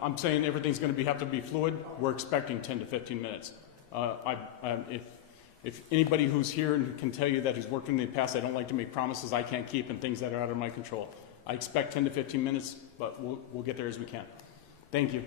I'm saying everything's going to have to be fluid. We're expecting 10 to 15 minutes. If anybody who's here and can tell you that who's worked in the past, I don't like to make promises I can't keep and things that are out of my control. I expect 10 to 15 minutes, but we'll get there as we can. Thank you.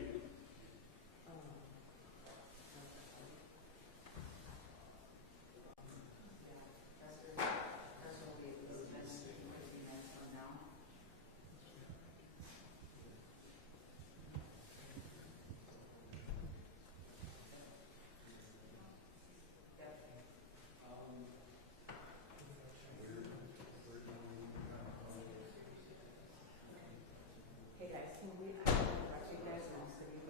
Hey guys, can we recognize most of you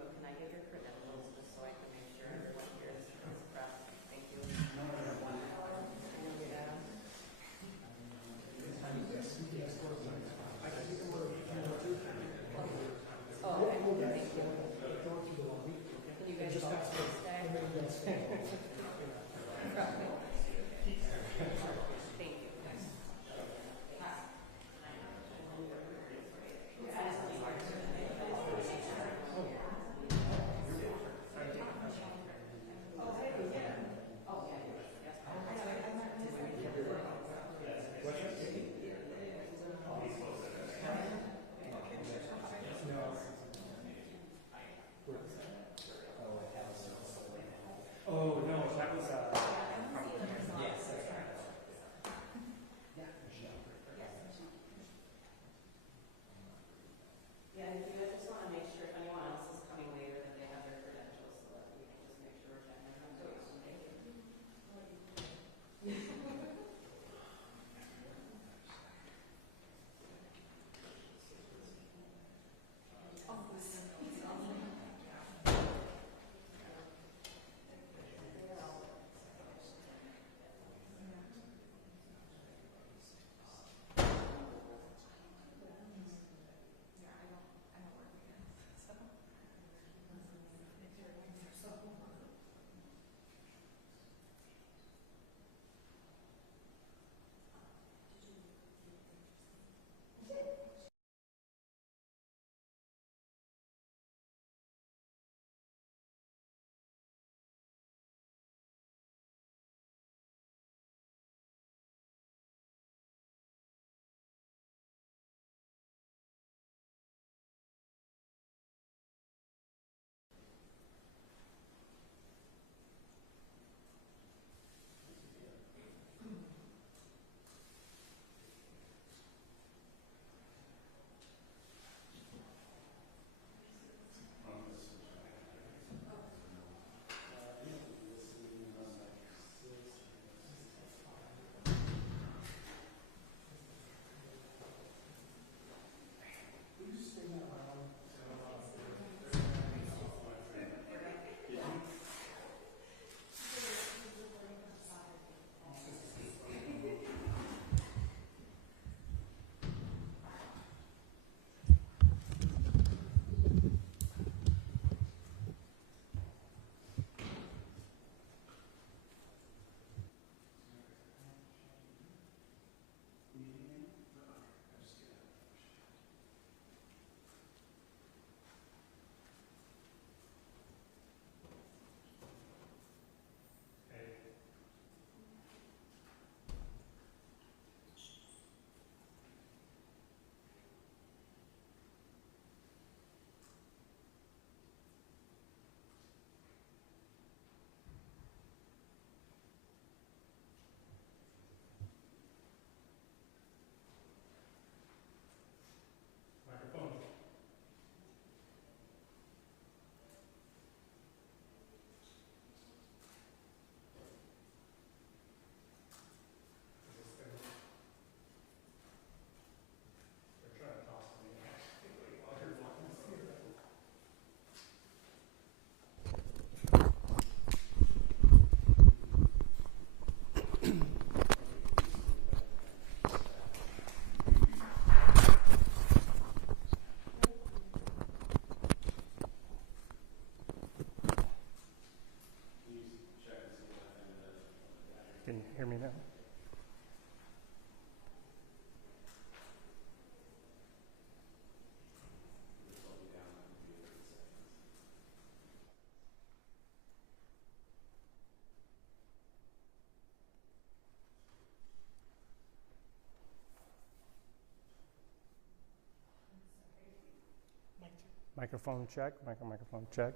Microphone check, microphone check.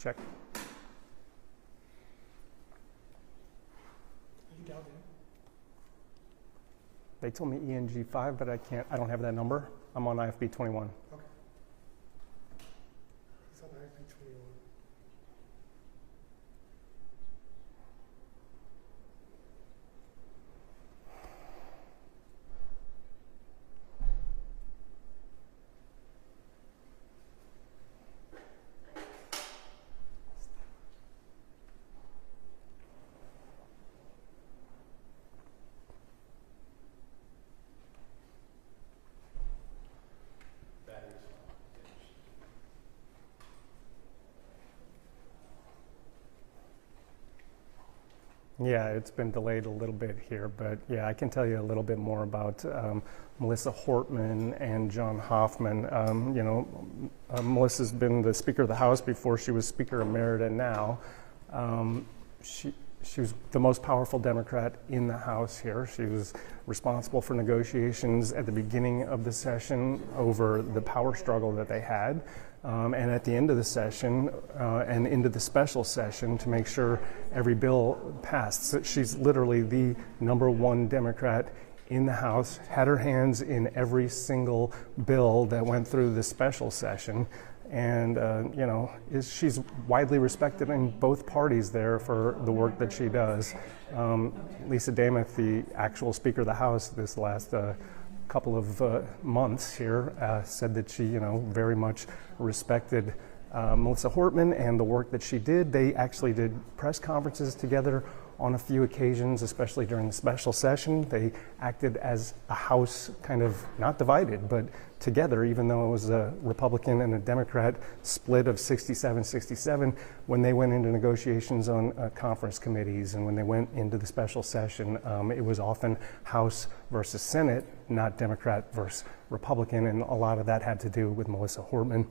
Check. Are you dialed in? They told me ENG5, but I don't have that number. I'm on IFB 21. Okay. He's on IFB 21. Yeah, it's been delayed a little bit here, but yeah, I can tell you a little bit more about Melissa Hortman and John Hoffman. Melissa's been the Speaker of the House before she was Speaker Emerita now. She was the most powerful Democrat in the House here. She was responsible for negotiations at the beginning of the session over the power struggle that they had. And at the end of the session and into the special session to make sure every bill passed. So she's literally the #1 Democrat in the House, had her hands in every single bill that went through the special session. And, she's widely respected in both parties there for the work that she does. Lisa Dameth, the actual Speaker of the House this last couple of months here, said that she, very much respected Melissa Hortman and the work that she did. They actually did press conferences together on a few occasions, especially during the special session. They acted as a House, kind of not divided, but together, even though it was a Republican and a Democrat split of 67-67, when they went into negotiations on conference committees and when they went into the special session, it was often House versus Senate, not Democrat versus Republican, and a lot of that had to do with Melissa Hortman.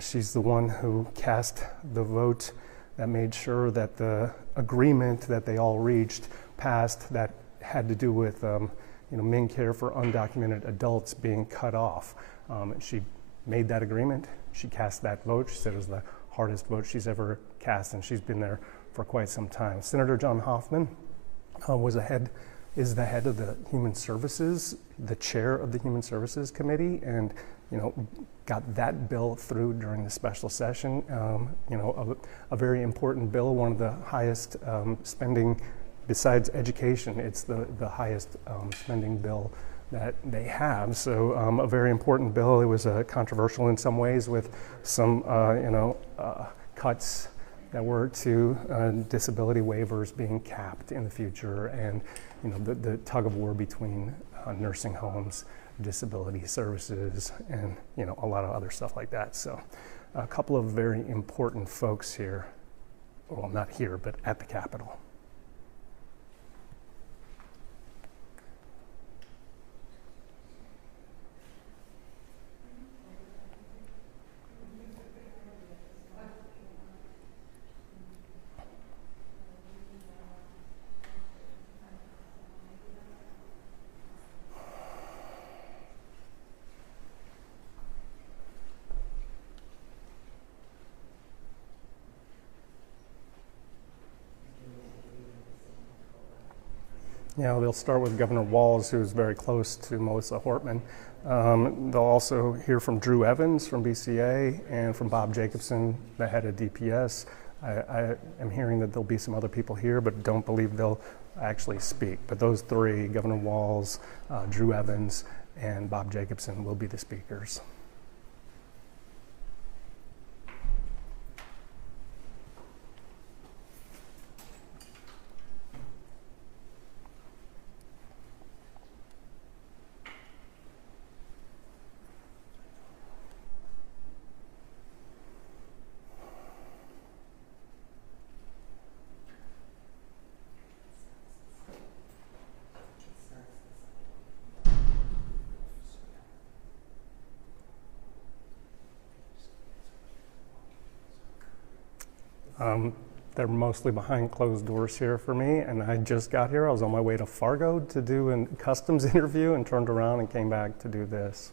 She's the one who cast the vote that made sure that the agreement that they all reached passed that had to do with MN care for undocumented adults being cut off. She made that agreement. She cast that vote. She said it was the hardest vote she's ever cast, and she's been there for quite some time. Senator John Hoffman is the head of the Human Services, the chair of the Human Services Committee, and got that bill through during the special session. A very important bill, one of the highest spending, besides education, it's the highest spending bill that they have. So a very important bill. It was controversial in some ways with some, cuts that were to disability waivers being capped in the future, and the tug of war between nursing homes, disability services, and a lot of other stuff like that. So a couple of very important folks here, well, not here, but at the Capitol. They'll start with Governor Walz, who's very close to Melissa Hortman. They'll also hear from Drew Evans from BCA and from Bob Jacobson, the head of DPS. I am hearing that there'll be some other people here, but don't believe they'll actually speak. But those three, Governor Walz, Drew Evans, and Bob Jacobson, will be the speakers. They're mostly behind closed doors here for me, and I just got here. I was on my way to Fargo to do a customs interview and turned around and came back to do this.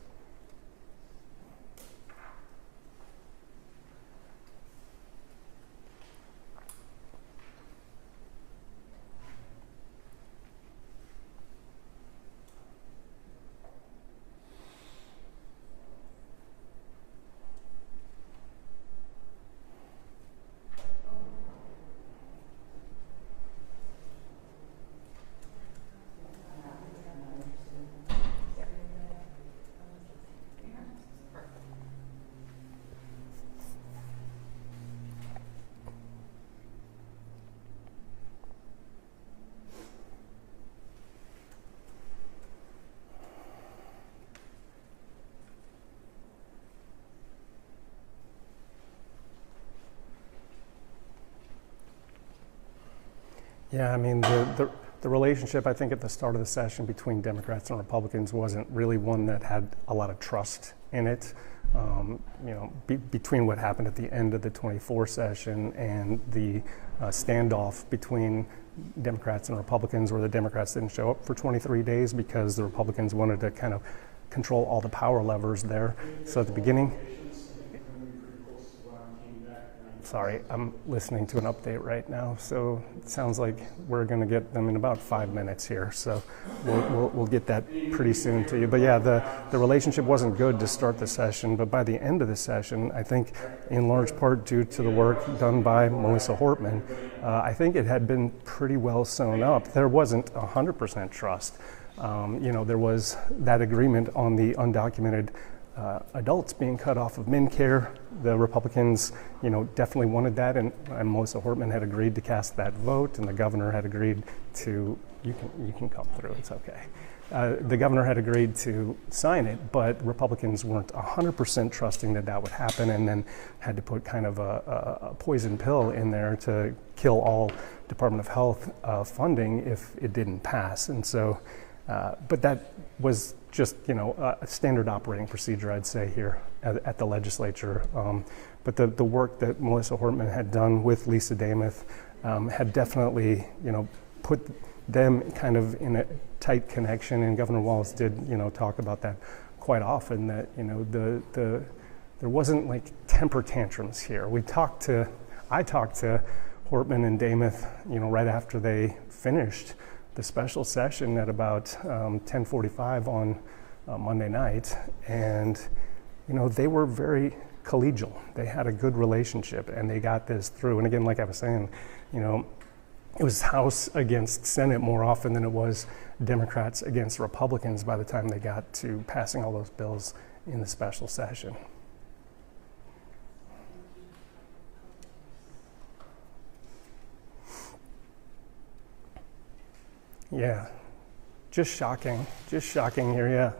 Yeah, I mean, the relationship, I think, at the start of the session between Democrats and Republicans wasn't really one that had a lot of trust in it. Between what happened at the end of the 24 session and the standoff between Democrats and Republicans, where the Democrats didn't show up for 23 days because the Republicans wanted to kind of control all the power levers there. So at the beginning, sorry, I'm listening to an update right now, so it sounds like we're going to get them in about 5 minutes here. So we'll get that pretty soon to you. But yeah, the relationship wasn't good to start the session, but by the end of the session, I think in large part due to the work done by Melissa Hortman, I think it had been pretty well sewn up. There wasn't 100% trust. There was that agreement on the undocumented adults being cut off of MinCare. The Republicans, definitely wanted that, and Melissa Hortman had agreed to cast that vote, and the governor had agreed to, you can come through, it's okay. The governor had agreed to sign it, but Republicans weren't 100% trusting that would happen, and then had to put kind of a poison pill in there to kill all Department of Health funding if it didn't pass. And so, but that was just, a standard operating procedure, I'd say, here at the legislature. But the work that Melissa Hortman had done with Lisa Damuth had definitely, put them kind of in a tight connection. And Governor Walz did, talk about that quite often, that, there wasn't like temper tantrums here. I talked to Hortman and Damuth, right after they finished the special session at about 10:45 on Monday night, and they were very collegial. They had a good relationship, and they got this through. And again, like I was saying, it was House against Senate more often than it was Democrats against Republicans by the time they got to passing all those bills in the special session. Yeah, just shocking here, yeah.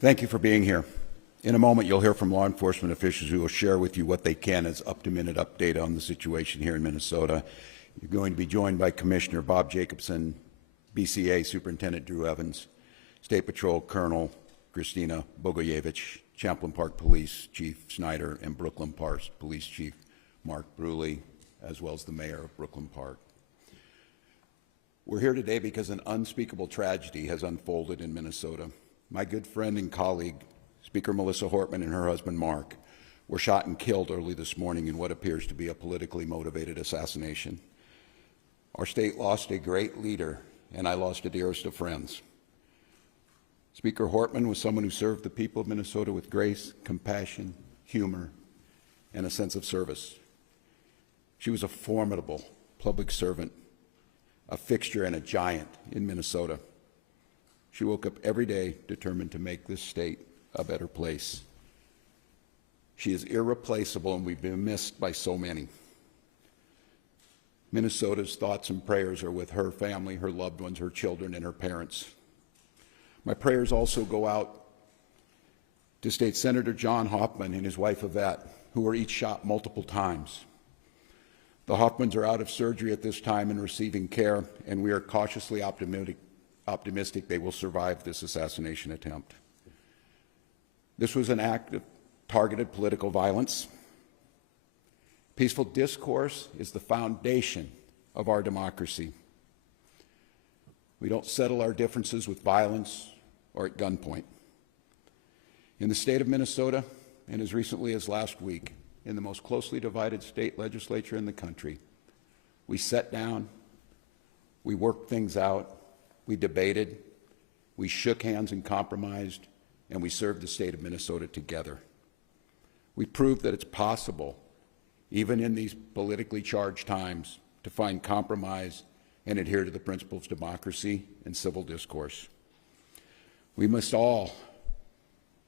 Thank you for being here. In a moment, you'll hear from law enforcement officials who will share with you what they can as up-to-minute update on the situation here in Minnesota. You're going to be joined by Commissioner Bob Jacobson, BCA Superintendent Drew Evans, State Patrol Colonel Christina Bogoyevich, Champlin Park Police Chief Snyder, and Brooklyn Park Police Chief Mark Bruley, as well as the Mayor of Brooklyn Park. We're here today because an unspeakable tragedy has unfolded in Minnesota. My good friend and colleague, Speaker Melissa Hortman, and her husband Mark were shot and killed early this morning in what appears to be a politically motivated assassination. Our state lost a great leader, and I lost a dearest of friends. Speaker Hortman was someone who served the people of Minnesota with grace, compassion, humor, and a sense of service. She was a formidable public servant, a fixture and a giant in Minnesota. She woke up every day determined to make this state a better place. She is irreplaceable, and we've been missed by so many. Minnesota's thoughts and prayers are with her family, her loved ones, her children, and her parents. My prayers also go out to State Senator John Hoffman and his wife Yvette, who were each shot multiple times. The Hoffmans are out of surgery at this time and receiving care, and we are cautiously optimistic they will survive this assassination attempt. This was an act of targeted political violence. Peaceful discourse is the foundation of our democracy. We don't settle our differences with violence or at gunpoint. In the state of Minnesota, and as recently as last week, in the most closely divided state legislature in the country, we sat down, we worked things out, we debated, we shook hands and compromised, and we served the state of Minnesota together. We proved that it's possible, even in these politically charged times, to find compromise and adhere to the principles of democracy and civil discourse. We must all,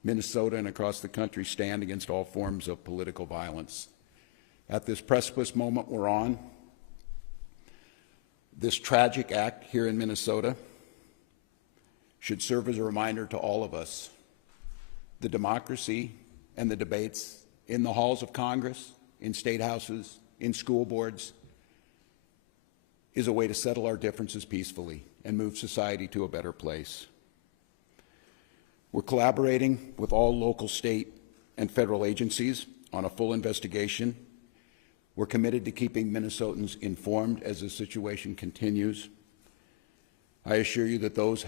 Minnesota and across the country, stand against all forms of political violence. At this precipice moment we're on, this tragic act here in Minnesota should serve as a reminder to all of us. The democracy and the debates in the halls of Congress, in state houses, in school boards, is a way to settle our differences peacefully and move society to a better place. We're collaborating with all local, state, and federal agencies on a full investigation. We're committed to keeping Minnesotans informed as the situation continues. I assure you that those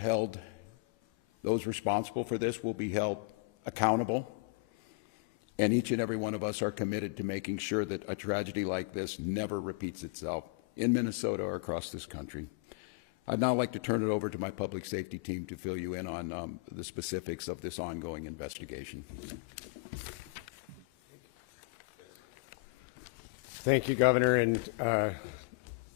responsible for this will be held accountable, and each and every one of us are committed to making sure that a tragedy like this never repeats itself in Minnesota or across this country. I'd now like to turn it over to my public safety team to fill you in on the specifics of this ongoing investigation. Thank you, Governor, and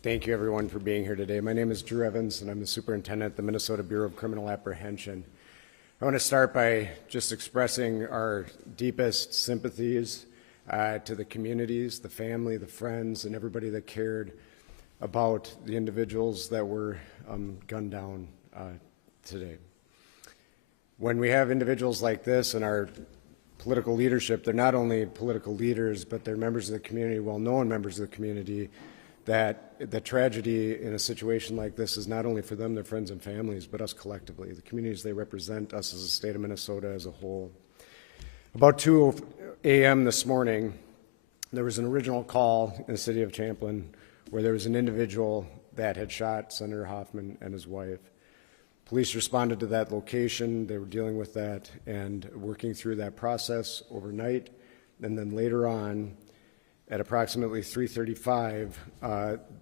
thank you everyone for being here today. My name is Drew Evans, and I'm the superintendent at the Minnesota Bureau of Criminal Apprehension. I want to start by just expressing our deepest sympathies to the communities, the family, the friends, and everybody that cared about the individuals that were gunned down today. When we have individuals like this in our political leadership, they're not only political leaders, but they're members of the community, well-known members of the community, that the tragedy in a situation like this is not only for them, their friends and families, but us collectively, the communities they represent, us as a state of Minnesota as a whole. About 2 a.m. this morning, there was an original call in the city of Champlin where there was an individual that had shot Senator Hoffman and his wife. Police responded to that location. They were dealing with that and working through that process overnight. And then later on, at approximately 3:35,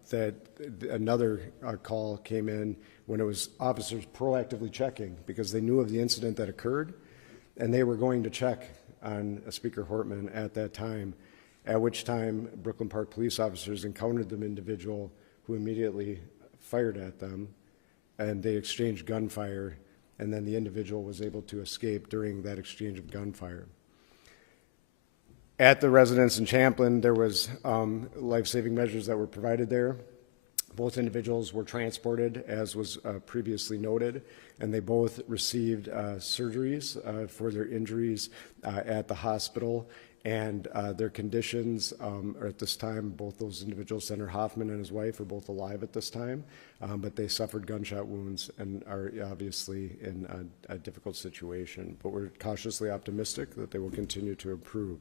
that another call came in when it was officers proactively checking because they knew of the incident that occurred, and they were going to check on Speaker Hortman at that time, at which time Brooklyn Park police officers encountered the individual who immediately fired at them, and they exchanged gunfire, and then the individual was able to escape during that exchange of gunfire. At the residence in Champlin, there was life-saving measures that were provided there. Both individuals were transported, as was previously noted, and they both received surgeries for their injuries at the hospital. And their conditions are at this time, both those individuals, Senator Hoffman and his wife, are both alive at this time, but they suffered gunshot wounds and are obviously in a difficult situation. But we're cautiously optimistic that they will continue to improve.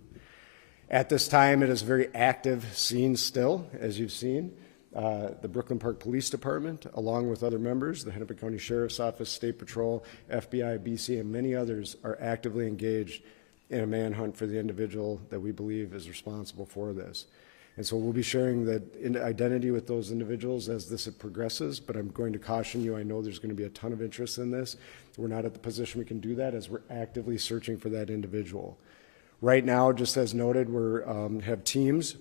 At this time, it is a very active scene still, as you've seen. The Brooklyn Park Police Department, along with other members, the Hennepin County Sheriff's Office, State Patrol, FBI, BC, and many others are actively engaged in a manhunt for the individual that we believe is responsible for this. And so we'll be sharing the identity with those individuals as this progresses, but I'm going to caution you, I know there's going to be a ton of interest in this. We're not at the position we can do that as we're actively searching for that individual. Right now, just as noted, we have teams.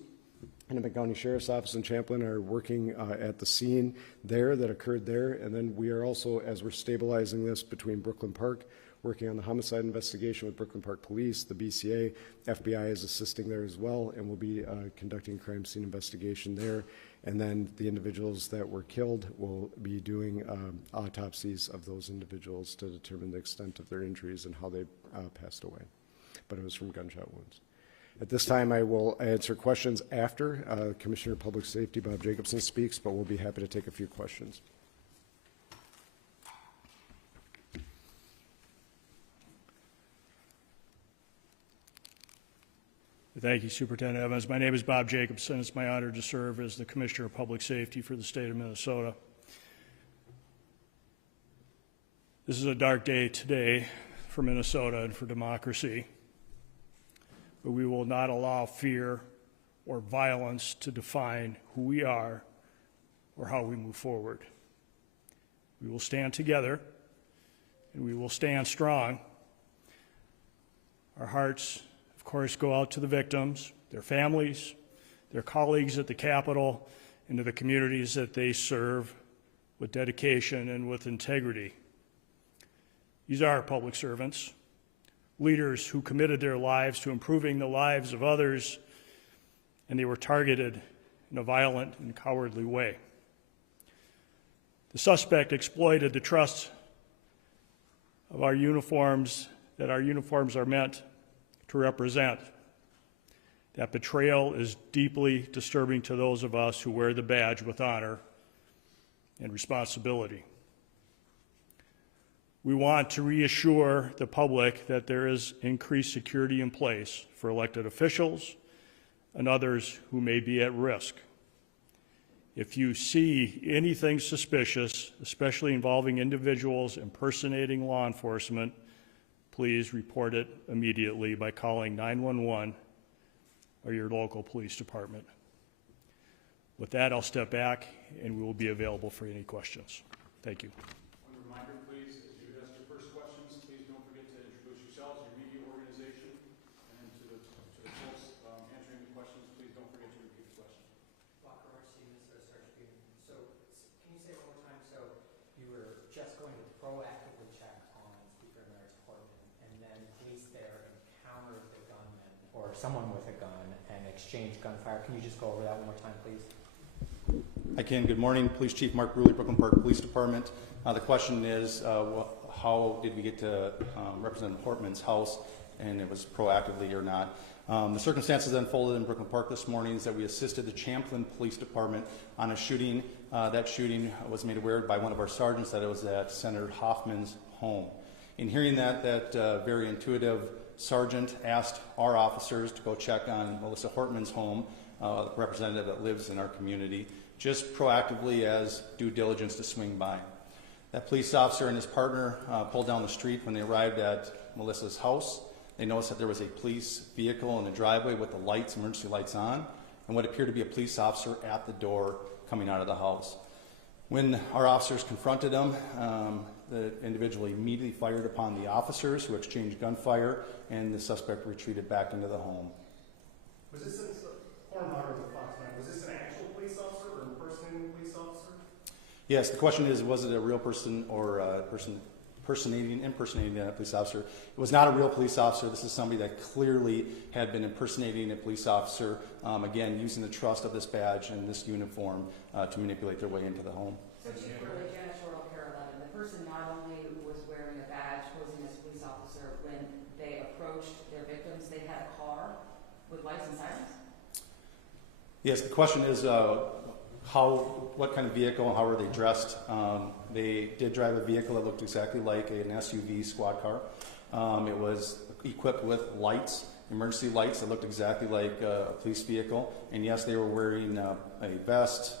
Hennepin County Sheriff's Office and Champlin are working at the scene there that occurred there, and then we are also, as we're stabilizing this between Brooklyn Park, working on the homicide investigation with Brooklyn Park Police, the BCA, FBI is assisting there as well, and we'll be conducting a crime scene investigation there. And then the individuals that were killed will be doing autopsies of those individuals to determine the extent of their injuries and how they passed away. But it was from gunshot wounds. At this time, I will answer questions after Commissioner of Public Safety Bob Jacobson speaks, but we'll be happy to take a few questions. Thank you, Superintendent Evans. My name is Bob Jacobson. It's my honor to serve as the Commissioner of Public Safety for the state of Minnesota. This is a dark day today for Minnesota and for democracy, but we will not allow fear or violence to define who we are or how we move forward. We will stand together and we will stand strong. Our hearts, of course, go out to the victims, their families, their colleagues at the Capitol, and to the communities that they serve with dedication and with integrity. These are public servants, leaders who committed their lives to improving the lives of others, and they were targeted in a violent and cowardly way. The suspect exploited the trust of our uniforms, that our uniforms are meant to represent. That betrayal is deeply disturbing to those of us who wear the badge with honor and responsibility. We want to reassure the public that there is increased security in place for elected officials and others who may be at risk. If you see anything suspicious, especially involving individuals impersonating law enforcement, please report it immediately by calling 911 or your local police department. With that, I'll step back and we will be available for any questions. Thank you. One reminder, please, as you ask your first questions, please don't forget to introduce yourselves, your media organization, and to the folks answering the questions, please don't forget to repeat the question. So can you say one more time, so you were just going to proactively check on Speaker Emeritus Hortman, and then police there encountered the gunman or someone with a gun and exchanged gunfire. Can you just go over that one more time, please? I can. Good morning, Police Chief Mark Bruley, Brooklyn Park Police Department. The question is, how did we get to Representative Hortman's house, and it was proactively or not? The circumstances unfolded in Brooklyn Park this morning is that we assisted the Champlin Police Department on a shooting. That shooting was made aware by one of our sergeants that it was at Senator Hoffman's home. In hearing that very intuitive sergeant asked our officers to go check on Melissa Hortman's home, the representative that lives in our community, just proactively as due diligence to swing by. That police officer and his partner pulled down the street. When they arrived at Melissa's house, they noticed that there was a police vehicle in the driveway with the lights, emergency lights on, and what appeared to be a police officer at the door coming out of the house. When our officers confronted him, the individual immediately fired upon the officers, who exchanged gunfire, and the suspect retreated back into the home. Was this an actual police officer or impersonating a police officer? Yes, the question is, was it a real person or a person impersonating a police officer? It was not a real police officer. This is somebody that clearly had been impersonating a police officer, again, using the trust of this badge and this uniform to manipulate their way into the home. So Chief Bruley, janitorial care 11, the person not only was wearing a badge posing as a police officer, when they approached their victims, they had a car with lights and sirens? Yes, the question is what kind of vehicle and how were they dressed? They did drive a vehicle that looked exactly like an SUV squad car. It was equipped with lights, emergency lights that looked exactly like a police vehicle. And yes, they were wearing a vest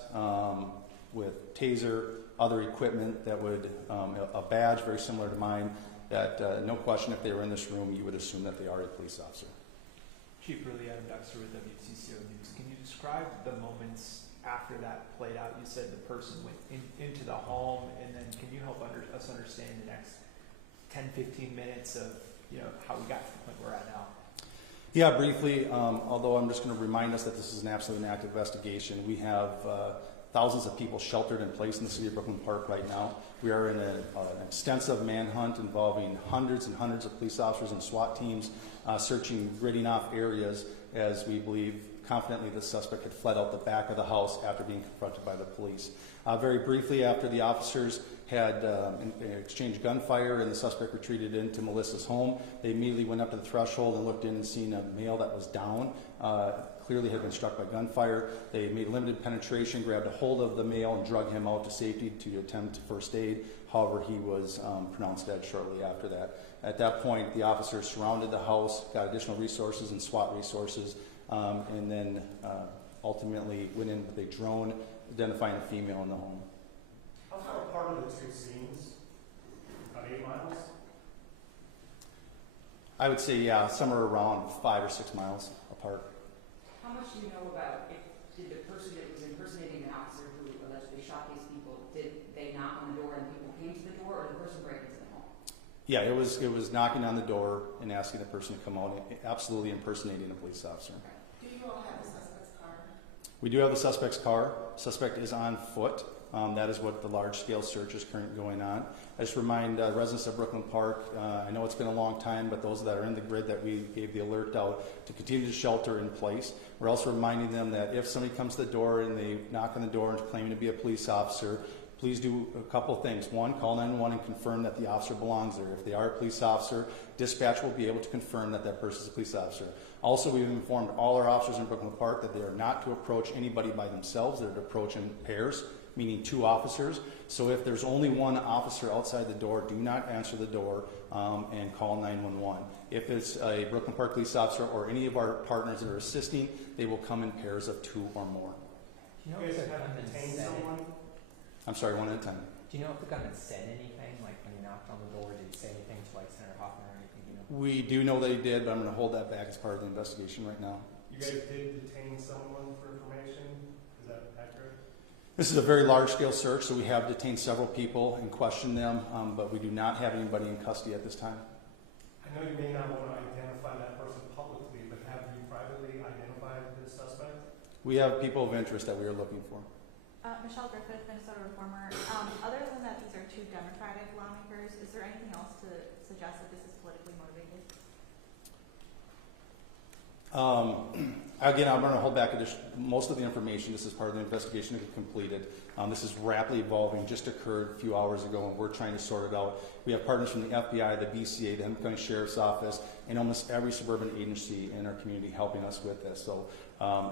with taser, other equipment that would, a badge very similar to mine, that no question, if they were in this room, you would assume that they are a police officer. Chief Bruley, Adam Dexter with WCCO News. Can you describe the moments after that played out? You said the person went into the home, and then can you help us understand the next 10-15 minutes of how we got to the point we're at now? Yeah, briefly, although I'm just going to remind us that this is an absolutely active investigation. We have thousands of people sheltered in place in the city of Brooklyn Park right now. We are in an extensive manhunt involving hundreds and hundreds of police officers and SWAT teams searching, gridding off areas as we believe confidently the suspect had fled out the back of the house after being confronted by the police. Very briefly, after the officers had exchanged gunfire and the suspect retreated into Melissa's home, they immediately went up to the threshold and looked in and seen a male that was down, clearly had been struck by gunfire. They made limited penetration, grabbed a hold of the male and drug him out to safety to attempt first aid. However, he was pronounced dead shortly after that. At that point, the officers surrounded the house, got additional resources and SWAT resources, and then ultimately went in with a drone identifying a female in the home. How far apart are the two scenes? About 8 miles? I would say, yeah, somewhere around 5 or 6 miles apart. How much do you know about did the person that was impersonating the officer who allegedly shot these people, did they knock on the door and people came to the door, or did the person break into the home? Yeah, it was knocking on the door and asking the person to come out, absolutely impersonating a police officer. Do you all have the suspect's car? We do have the suspect's car. Suspect is on foot. That is what the large-scale search is currently going on. I just remind residents of Brooklyn Park, I know it's been a long time, but those that are in the grid that we gave the alert out to continue to shelter in place. We're also reminding them that if somebody comes to the door and they knock on the door and claiming to be a police officer, please do a couple of things. One, call 911 and confirm that the officer belongs there. If they are a police officer, dispatch will be able to confirm that that person is a police officer. Also, we've informed all our officers in Brooklyn Park that they are not to approach anybody by themselves. They're to approach in pairs, meaning 2 officers. So if there's only 1 officer outside the door, do not answer the door and call 911. If it's a Brooklyn Park police officer or any of our partners that are assisting, they will come in pairs of 2 or more. Do you know if the gunman said someone? I'm sorry, one at a time. Do you know if the gunman said anything, like when he knocked on the door, did he say anything to like Senator Hoffman or anything? You know? We do know that he did, but I'm going to hold that back as part of the investigation right now. You guys did detain someone for information? Is that accurate? This is a very large-scale search, so we have detained several people and questioned them, but we do not have anybody in custody at this time. I know you may not want to identify that person publicly, but have you privately identified the suspect? We have people of interest that we are looking for. Michelle Griffith, Minnesota Reformer. Other than that, these are 2 Democratic lawmakers. Is there anything else to suggest that this is politically motivated? Again, I'm going to hold back most of the information. This is part of the investigation to get completed. This is rapidly evolving, just occurred a few hours ago, and we're trying to sort it out. We have partners from the FBI, the BCA, the Hamilton County Sheriff's Office, and almost every suburban agency in our community helping us with this. So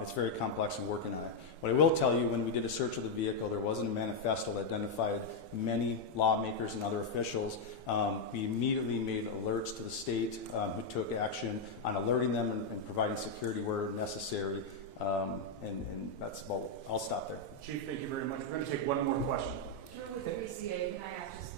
it's very complex and working on it. What I will tell you, when we did a search of the vehicle, there wasn't a manifesto that identified many lawmakers and other officials. We immediately made alerts to the state who took action on alerting them and providing security where necessary. And that's about, I'll stop there. Chief, thank you very much. We're going to take one more question. Sure, with the BCA, can I ask just,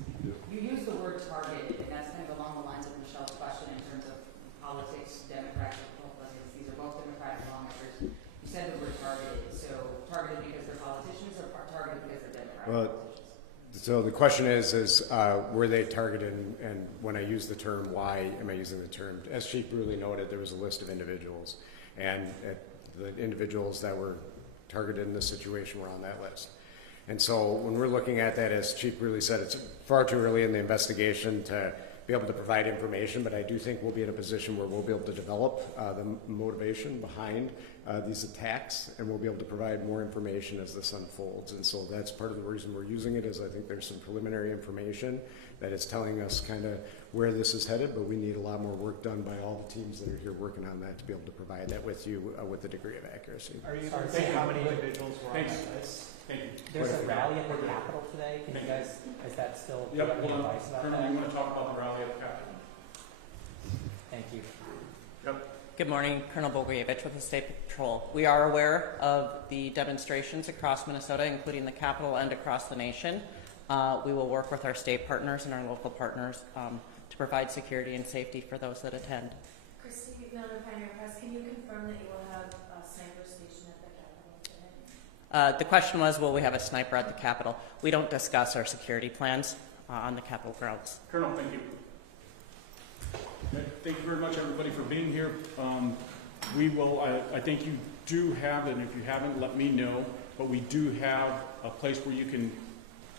you use the word targeted, and that's kind of along the lines of Michelle's question in terms of politics, Democrats, Republicans. These are both Democratic lawmakers. You said the word targeted. So targeted because they're politicians or targeted because they're Democratic politicians? So the question is were they targeted, and when I use the term, why am I using the term? As Chief Bruley noted, there was a list of individuals, and the individuals that were targeted in this situation were on that list. And so when we're looking at that, as Chief Bruley said, it's far too early in the investigation to be able to provide information, but I do think we'll be in a position where we'll be able to develop the motivation behind these attacks, and we'll be able to provide more information as this unfolds. And so that's part of the reason we're using it, is I think there's some preliminary information that is telling us kind of where this is headed, but we need a lot more work done by all the teams that are here working on that to be able to provide that with you with a degree of accuracy. Are you able to say how many individuals were on that list? Thank you. There's a rally at the Capitol today. Can you guys, is that still, Yep, any advice about Colonel, that? you want to talk about the rally at the Capitol? Thank you. Yep. Good morning, Colonel Bogievich with the State Patrol. We are aware of the demonstrations across Minnesota, including the Capitol and across the nation. We will work with our state partners and our local partners to provide security and safety for those that attend. Christy, Primary Press, can you confirm that you will have a sniper station at the Capitol today? The question was, will we have a sniper at the Capitol? We don't discuss our security plans on the Capitol grounds. Colonel, thank you. Okay, thank you very much, everybody, for being here. We will, I think you do have, and if you haven't, let me know, but we do have a place where you can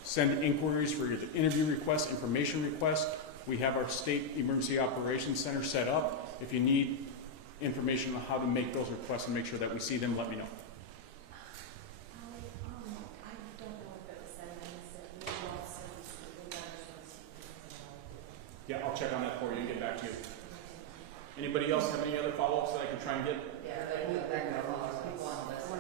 send inquiries for either interview requests, information requests. We have our State Emergency Operations Center set up. If you need information on how to make those requests and make sure that we see them, let me know. I don't know if it was said, I missed it. We also Yeah, I'll check on that for you and get back to you. Anybody else have any other follow-ups that I can try and get? Yeah, but people on the list.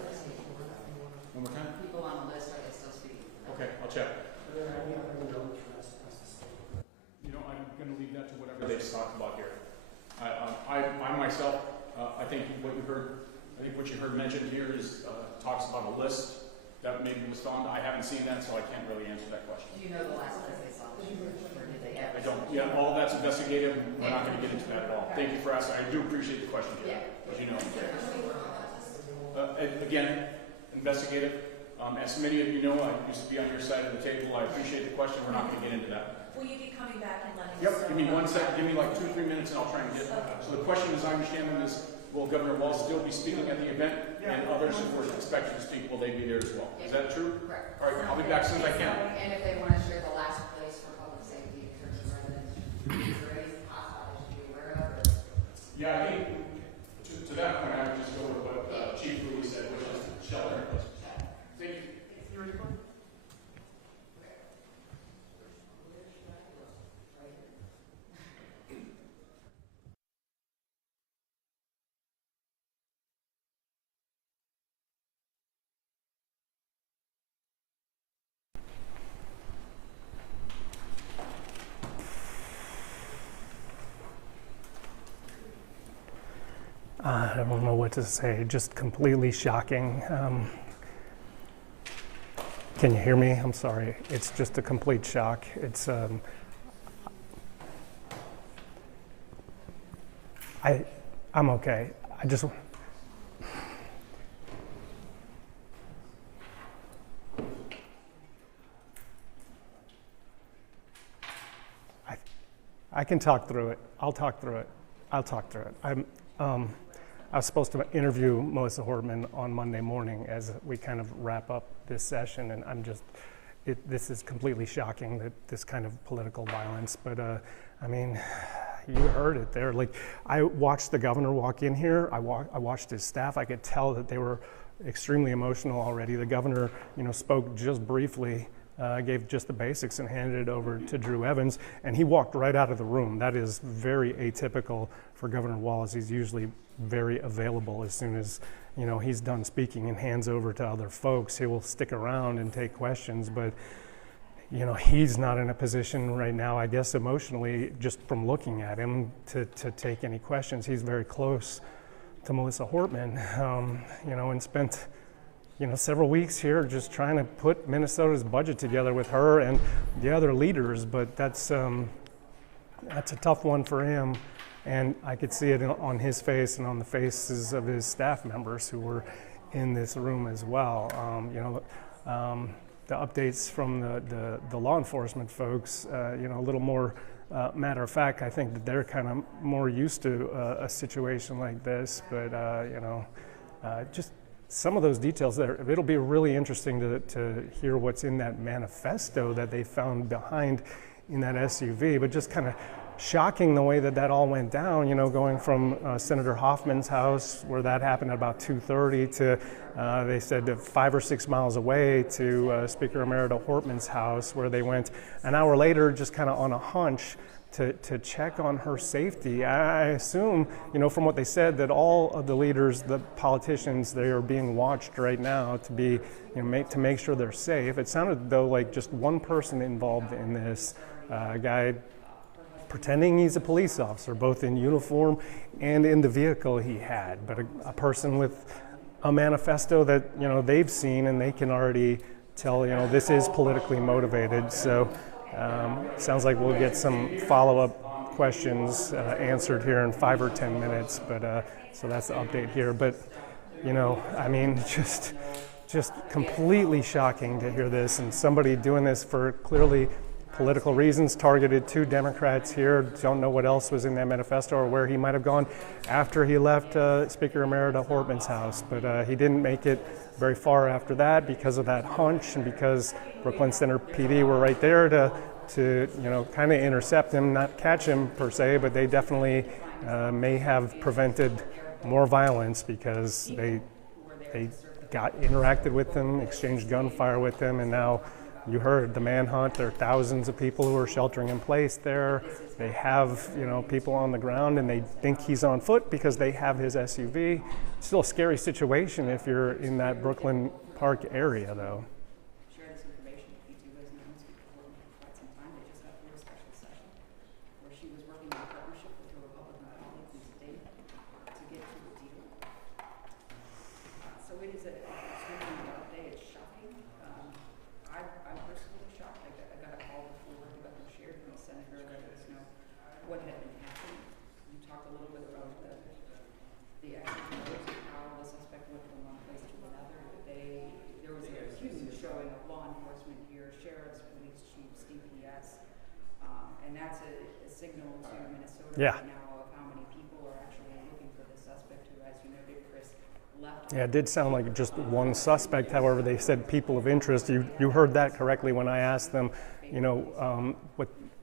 One more time? People on the list, are they still speaking? Okay, I'll check. Are there any other notes going to leave that to whatever they talk about here. I myself, I think what you heard mentioned here is talks about a list that maybe was found. I haven't seen that, so I can't really answer that question. Do you know the last place they saw the shooter, or did they ever? I don't. Yeah, all that's investigative. We're not going to get into that at all. Thank you for asking. I do appreciate the question, Jay, as you know. Again, investigative. As many of you know, I used to be on your side of the table. I appreciate the question. We're not going to get into that. Will you be coming back and letting us Yep. know? Give me 1 second. Give me like 2 or 3 minutes, and I'll try and get. So the question, as I understand it, is: will Governor Wall still be speaking at the event, and others who were expected to speak, will they be there as well? Is that true? Correct. All right. I'll be back as soon as I can. And if they want to share the last place for public safety in terms of residents, is there any hotspot they should be aware of? Or? Yeah, I think to that point, I would just go with what Chief Louis said, which is shelter in place. Thank you. I don't know what to say, just completely shocking. Can you hear me? I'm sorry. It's just a complete shock. It's I'm okay. I can talk through it. I'll talk through it. I was supposed to interview Melissa Hortman on Monday morning as we kind of wrap up this session, and this is completely shocking, that this kind of political violence. But I mean, you heard it there. Like, I watched the governor walk in here. I watched his staff. I could tell that they were extremely emotional already. The governor, spoke just briefly, gave just the basics, and handed it over to Drew Evans, and he walked right out of the room. That is very atypical for Governor Walz. He's usually very available as soon as he's done speaking and hands over to other folks. He will stick around and take questions, but he's not in a position right now, I guess emotionally, just from looking at him, to take any questions. He's very close to Melissa Hortman, and spent several weeks here just trying to put Minnesota's budget together with her and the other leaders, but that's a tough one for him. And I could see it on his face and on the faces of his staff members who were in this room as well. The updates from the law enforcement folks, a little more matter of fact. I think that they're kind of more used to a situation like this, but just some of those details there. It'll be really interesting to hear what's in that manifesto that they found behind in that SUV, but just kind of shocking the way that all went down, going from Senator Hoffman's house, where that happened at about 2:30, to they said 5 or 6 miles away, to Speaker Emerita Hortman's house, where they went an hour later just kind of on a hunch to check on her safety. I assume, from what they said, that all of the leaders, the politicians, they are being watched right now to be, to make sure they're safe. It sounded though like just one person involved in this, a guy pretending he's a police officer, both in uniform and in the vehicle he had, but a person with a manifesto that they've seen, and they can already tell this is politically motivated. So sounds like we'll get some follow-up questions answered here in 5 or 10 minutes. But so that's the update here. But I mean, just completely shocking to hear this, and somebody doing this for clearly political reasons, targeted 2 Democrats here. Don't know what else was in that manifesto or where he might have gone after he left Speaker Emerita Hortman's house. But he didn't make it very far after that because of that hunch, and because Brooklyn Center PD were right there to kind of intercept him, not catch him per se, but they definitely may have prevented more violence, because they interacted with him, exchanged gunfire with him, and now you heard the manhunt. There are thousands of people who are sheltering in place there. They have, people on the ground, and they think he's on foot because they have his SUV. It's still a scary situation if you're in that Brooklyn Park area, though. Share this information with you two, as known for quite some time. They just got through a special session. We're signal to Minnesota Yeah. right now of how many people are actually looking for the suspect who, as you noted, Chris, left. Yeah, it did sound like just one suspect. However, they said people of interest. You heard that correctly when I asked them,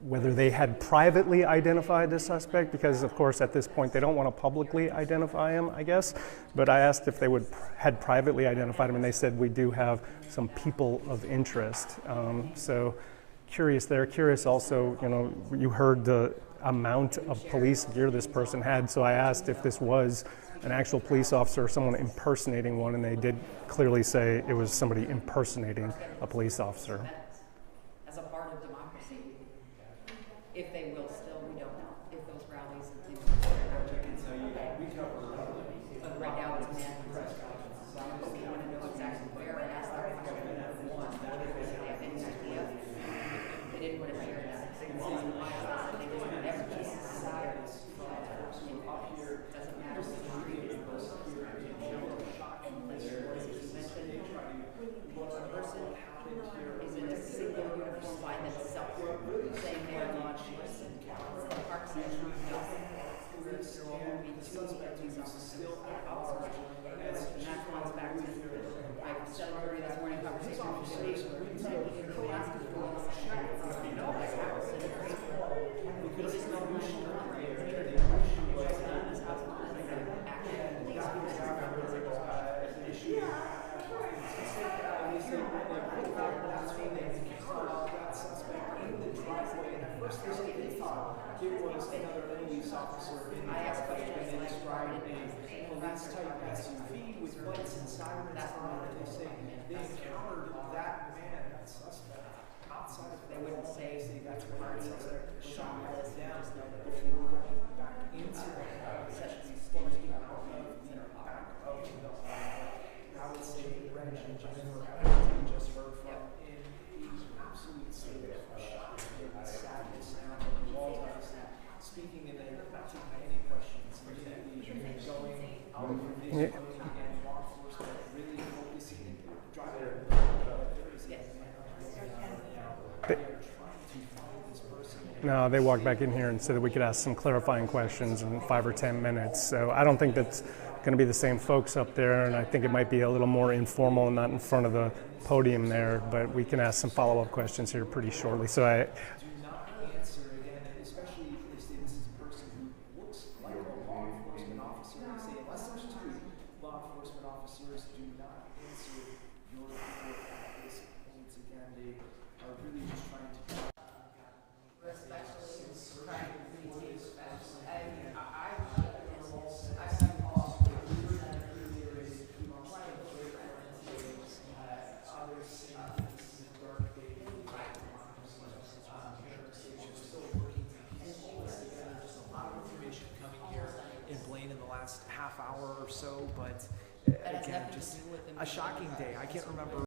whether they had privately identified the suspect, because of course at this point they don't want to publicly identify him, I guess. But I asked if they had privately identified him, and they said we do have some people of interest. So curious there. Curious also, you heard the amount of police gear this person had. So I asked if this was an actual police officer or someone impersonating one, and they did clearly say it was somebody impersonating a police officer. As a part of democracy, if they will still, we don't know, if those rallies and things are but right now it's a man who's but we want to know exactly where and ask that question. One, do they have any idea? They didn't want to share that. They didn't want to ever just decide. Doesn't matter which street it is. Person is in a single uniform by themselves, saying they are law enforcement. The park says no. There will only be two police officers at hours. And that comes back to, I said earlier this morning, conversation with the neighbor, who said he can go ask the police, you know, this house is great. Because it's no issue. I asked questions like police type SUV with lights and sirens on it. They say they encountered that man, that suspect, outside of. They wouldn't say that's part of the shot this down. Just know that if you were going back into the session, former speaker out of the back of the I would say Reg and Jennifer, I just heard from in absolute state of shock and sadness now from the walls of that speaking and then not taking any questions, immediately going out of this room and law enforcement really focusing and driving No, they walked back in here and said that we could ask some clarifying questions in 5 or 10 minutes. So I don't think that's going to be the same folks up there, and I think it might be a little more informal and not in front of the podium there, but we can ask some follow-up questions here pretty shortly. So